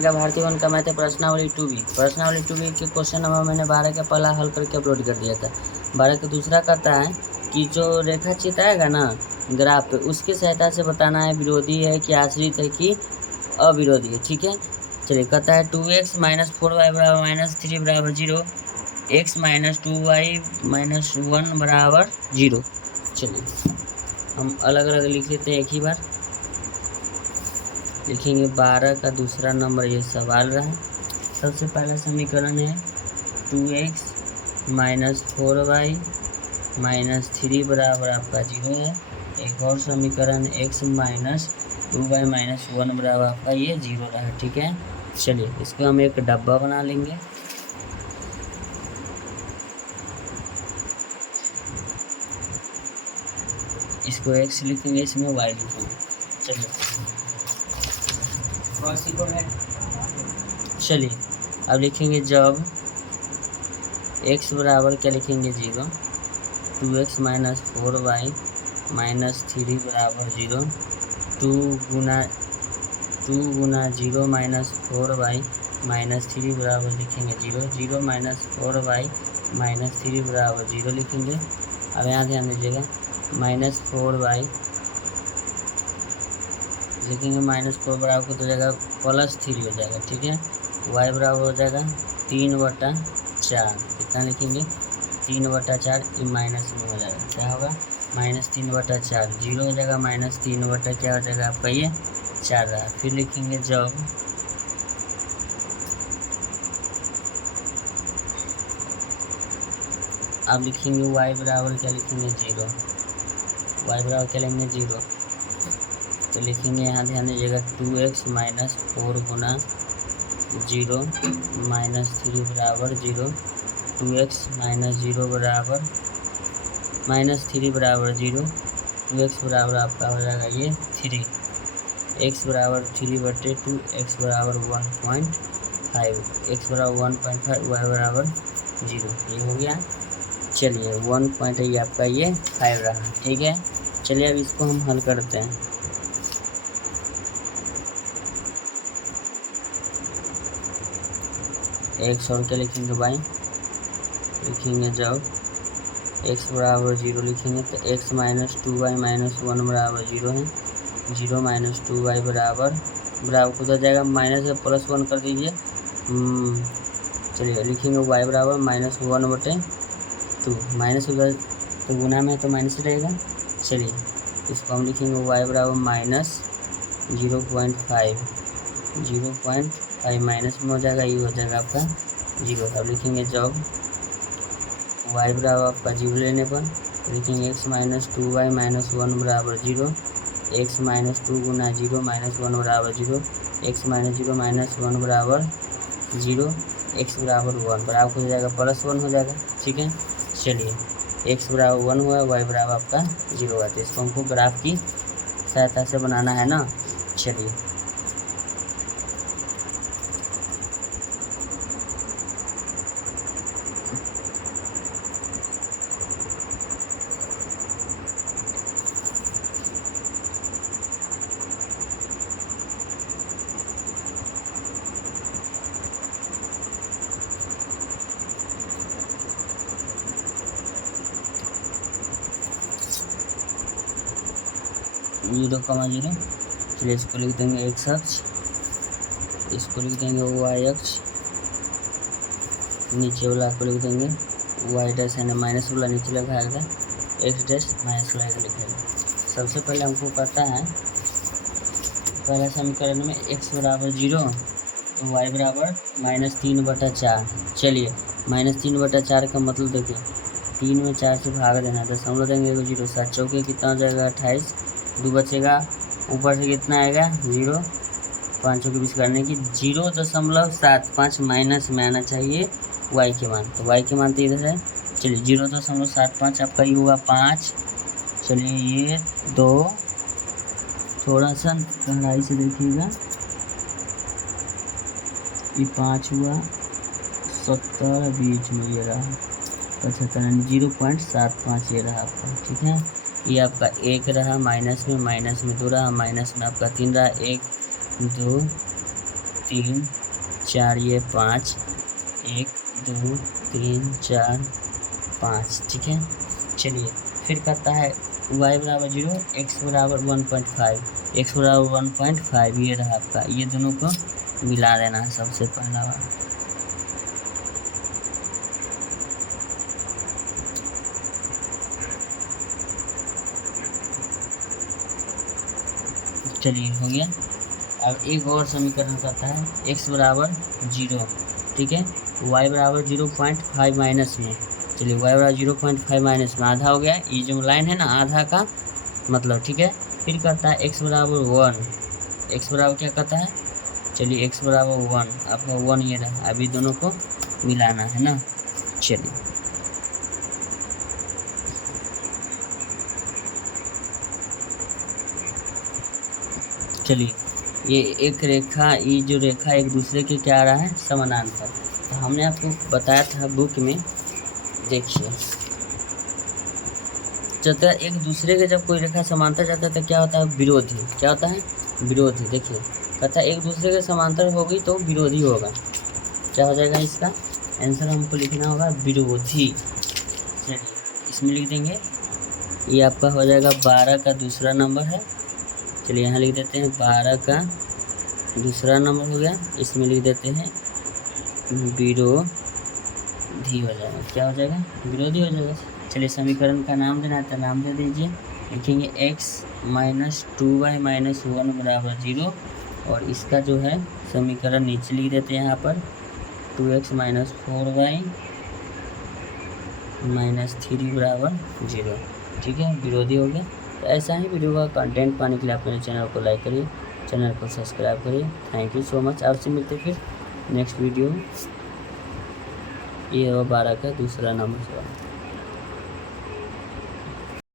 का भारतीय वन का मैथ है प्रश्नावली 2B। प्रश्नावली 2B के क्वेश्चन नंबर मैंने 12 का पहला हल करके अपलोड कर दिया था। 12 का दूसरा कहता है कि जो रेखा चित्र आएगा ना ग्राफ पे, उसकी सहायता से बताना है विरोधी है कि आश्रित है कि अविरोधी है। ठीक है, चलिए कहता है 2x - 4y बराबर -3 बराबर 0, x - 2y - 1 बराबर 0। चलिए हम अलग अलग लिख लेते हैं, एक ही बार लिखेंगे। 12 का दूसरा नंबर ये सवाल रहा। सबसे पहला समीकरण है 2x - 4y - 3 बराबर आपका 0 है। एक और समीकरण x - 2y - 1 बराबर आपका ये 0 रहा। ठीक है, चलिए इसको हम एक डब्बा बना लेंगे। इसको x लिखेंगे, इसमें y लिखेंगे। चलिए अब लिखेंगे जब x बराबर क्या लिखेंगे 0, 2x - 4y - 3 बराबर 0, 2 गुना 0 - 4y - 3 बराबर लिखेंगे 0, 0 - 4y - 3 बराबर 0 लिखेंगे। अब यहाँ ध्यान दीजिएगा -4y लिखेंगे, -4 बराबर को तो जाएगा +3 हो जाएगा। ठीक है, y बराबर हो जाएगा 3/4। कितना लिखेंगे 3/4, ये माइनस में हो जाएगा, क्या होगा -3/4, 0 हो जाएगा, -3 क्या हो जाएगा आपका ये 4 रहा। फिर लिखेंगे जब अब लिखेंगे y बराबर क्या लिखेंगे 0, y बराबर क्या लेंगे 0, तो लिखेंगे यहाँ ध्यान दीजिएगा 2x - 4 गुना 0 - 3 बराबर 0, 2x - 0 बराबर -3 बराबर 0, 2x बराबर आपका हो जाएगा ये 3, x बराबर 3/2, x बराबर 1.5, x बराबर 1.5, y बराबर 0, ये हो गया। चलिए 1 ये आपका ये 5 रहा। ठीक है, चलिए अब इसको हम हल करते हैं। x और क्या लिखेंगे y लिखेंगे, जब x बराबर 0 लिखेंगे तो x - 2y - 1 बराबर 0 है, 0 - 2y बराबर उधर जाएगा माइनस से +1 कर दीजिए। चलिए लिखेंगे y बराबर -1/2, माइनस उधर तो गुना में तो माइनस रहेगा। चलिए इसको हम लिखेंगे y बराबर -0.5 माइनस में हो जाएगा, ये हो जाएगा आपका 0। अब लिखेंगे जब y बराबर आपका 0 लेने पर लिखेंगे x - 2y - 1 बराबर 0, x - 2 गुना 0 - 1 बराबर 0, x - 0 - 1 बराबर 0, x बराबर 1 बराबर हो जाएगा +1 हो जाएगा। ठीक है, चलिए x बराबर 1 हुआ, y बराबर आपका 0 हुआ। तो इसको हमको ग्राफ की सहायता से बनाना है ना। चलिए जीरो कमा 0, चलिए इसको लिख देंगे x अक्ष, इसको लिख देंगे y अक्ष, नीचे वाला को लिख देंगे y डैश है ना माइनस वाला नीचे लिखा है x डैश माइनस वाला लिखेगा। सबसे पहले हमको पता है पहला समीकरण में x बराबर 0 तो y बराबर -3/4। चलिए -3/4 का मतलब देखिए 3 में 4 से भाग देना, दशमलव देंगे 0, 7 चौके कितना हो जाएगा 28, 2 बचेगा, ऊपर से कितना आएगा 0, 5 के 20 करने की 0.75 माइनस में आना चाहिए y के मान, तो y के मान तो इधर है। चलिए 0.75 आपका ये होगा 5। चलिए ये 2, थोड़ा सा गहराई से देखिएगा, ये 5 हुआ, 70 बीच में ये रहा 75, 0.75 ये रहा आपका। ठीक है, ये आपका 1 रहा, माइनस में 2 रहा, माइनस में आपका 3 रहा, 1 2 3 4 ये 5, 1 2 3 4 5, ठीक है। चलिए फिर करता है y बराबर 0, x बराबर 1.5, x बराबर 1.5, ये रहा आपका, ये दोनों को मिला देना है सबसे पहला बार। चलिए हो गया। अब एक और समीकरण करता है x बराबर 0, ठीक है, y बराबर 0.5 माइनस में। चलिए y बराबर 0.5 माइनस में आधा हो गया, ये जो लाइन है ना आधा का मतलब, ठीक है। फिर करता है x बराबर 1, x बराबर क्या करता है, चलिए x बराबर 1, आपका 1 ये रहा, अभी दोनों को मिलाना है ना। चलिए ये एक रेखा, ये जो रेखा एक दूसरे के क्या आ रहा है, समानांतर। तो हमने आपको बताया था बुक में, देखिए जब एक दूसरे के जब कोई रेखा समांतर जाता है तो क्या होता है, विरोधी। क्या होता है, विरोधी। देखिए कहता है एक दूसरे के समांतर होगी तो विरोधी होगा। क्या हो जाएगा, इसका आंसर हमको लिखना होगा विरोधी। चलिए इसमें लिख देंगे, ये आपका हो जाएगा 12 का दूसरा नंबर है। चलिए यहाँ लिख देते हैं 12 का दूसरा नंबर हो गया, इसमें लिख देते हैं विरोधी हो जाएगा। क्या हो जाएगा, विरोधी हो जाएगा। चलिए समीकरण का नाम देना है तो नाम दे दीजिए, लिखेंगे x माइनस 2y माइनस 1 बराबर 0, और इसका जो है समीकरण नीचे लिख देते हैं यहाँ पर 2x माइनस 4y माइनस 3 बराबर 0, ठीक है, विरोधी हो गया। तो ऐसा ही वीडियो का कंटेंट पाने के लिए आप मेरे चैनल को लाइक करिए, चैनल को सब्सक्राइब करिए। Thank you so much. आपसे मिलते फिर नेक्स्ट वीडियो। ये 12 का दूसरा नंबर।